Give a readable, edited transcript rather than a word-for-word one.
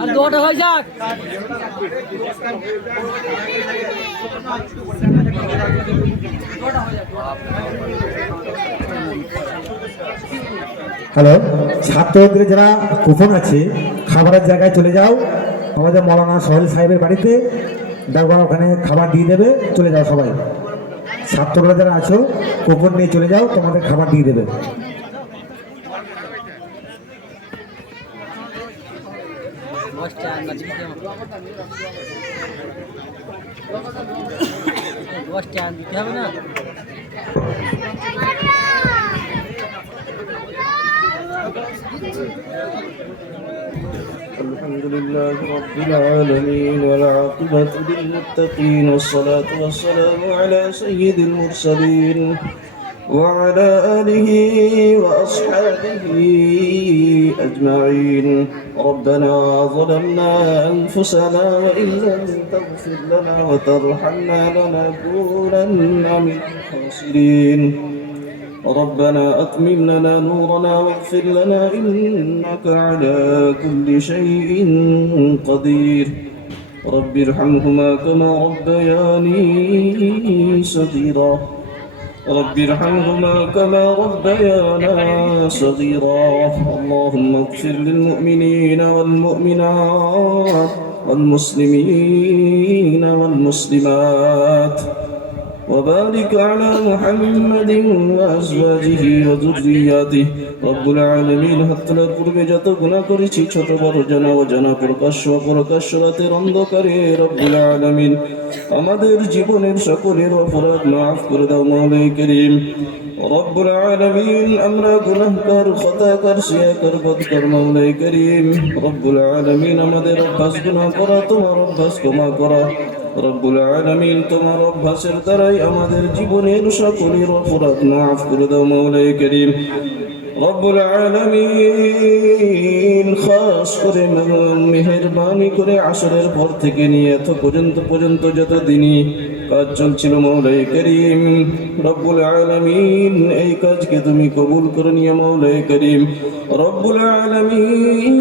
আর দুটো হয়ে যাক। হ্যালো, ছাত্রদের যারা কুপন আছে খাবারের জায়গায় চলে যাও, আমাদের মৌলানা সোহেল সাহেবের বাড়িতে দেখবার ওখানে খাবার দিয়ে দেবে, চলে যাও সবাই। ছাত্ররা যারা আছো কুপন নিয়ে চলে যাও, তোমাদের খাবার দিয়ে দেবে। দিতে হবে না। الحمد لله رب العالمين والعاقبة للمتقين والصلاة والسلام على سيد المرسلين وعلى آله وأصحابه أجمعين. ربنا ظلمنا أنفسنا وإن لم تغفر لنا وترحمنا لنكونن من الخاسرين. ربنا أتمم لنا نورنا واغفر لنا إنك على كل شيء قدير. رب ارحمهما كما ربياني صغيرا. رب ارحمهما كما ربيانا صغيرا. اللهم اغفر للمؤمنين والمؤمنات والمسلمين والمسلمات وبارك على محمد وأزواجه وذرياته. رب العالمين হত্যার পূর্বে যত গুনাহ করেছি ছোট বড় জানা অজানা প্রকাশ্য অপ্রকাশ্য রাতের অন্ধকারে রব্বুল আলামিন আমাদের জীবনের সকলের অপরাধ মাফ করে দাও মাওলাই করিম। রব্বুল আলামিন আমরা গুনাহগার খতাকার শিয়াকার বদকার মাওলাই করিম। রব্বুল আলামিন আমাদের অভ্যাস গুনাহ করা, তোমার অভ্যাস ক্ষমা করা। রব্বুল আলামিন তোমার অভ্যাসের দ্বারাই আমাদের জীবনের সকলের অপরাধ মাফ করে দাও মাওলাই করিম। রব্বুল আলামিন খাস করে মেহেরবানি করে আসরের পর থেকে নিয়ে এত পর্যন্ত যত দিনই কাজ চলছিল মাওলাই করিম, রব্বুল আলামিন এই কাজকে তুমি কবুল করে নিয়ে মাওলাই করিম। রব্বুল আলামিন